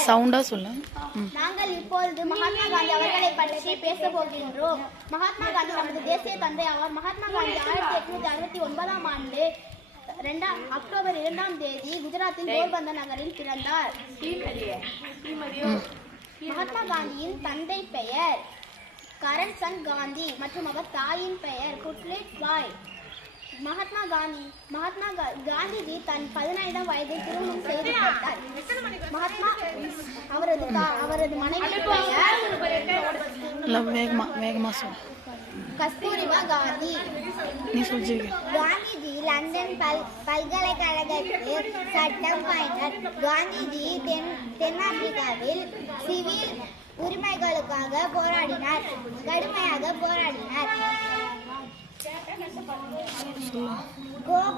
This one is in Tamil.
பெயர். சவுண்டா சொல்லு. நாங்கள் இப்பொழுது மகாத்மா காந்தி அவர்களை பற்றி பேச போகின்றோம். மகாத்மா காந்தி நமது தேசிய தந்தை ஆவார். மகாத்மா காந்தி 1869ஆம் ஆண்டு அக்டோபர் 2ஆம் தேதி குஜராத்தின் போர்பந்தர் நகரில் பிறந்தார். மகாத்மா காந்தியின் தந்தை பெயர் கரம்சந்த் காந்தி மற்றும் அவர் தாயின் பெயர் குட்லெட் பாய். காந்திஜி தன் 15ஆம் வயதில் திருமணம் செய்து கொண்டார். அவரது மனைவி கஸ்தூரிபா காந்தி. காந்திஜி லண்டன் பல்கலைக்கழகத்தில் சட்டம் பயின்றார். காந்திஜி தென்னாப்பிரிக்காவில் சிவில் உரிமைகளுக்காக கடுமையாக போராடினார்.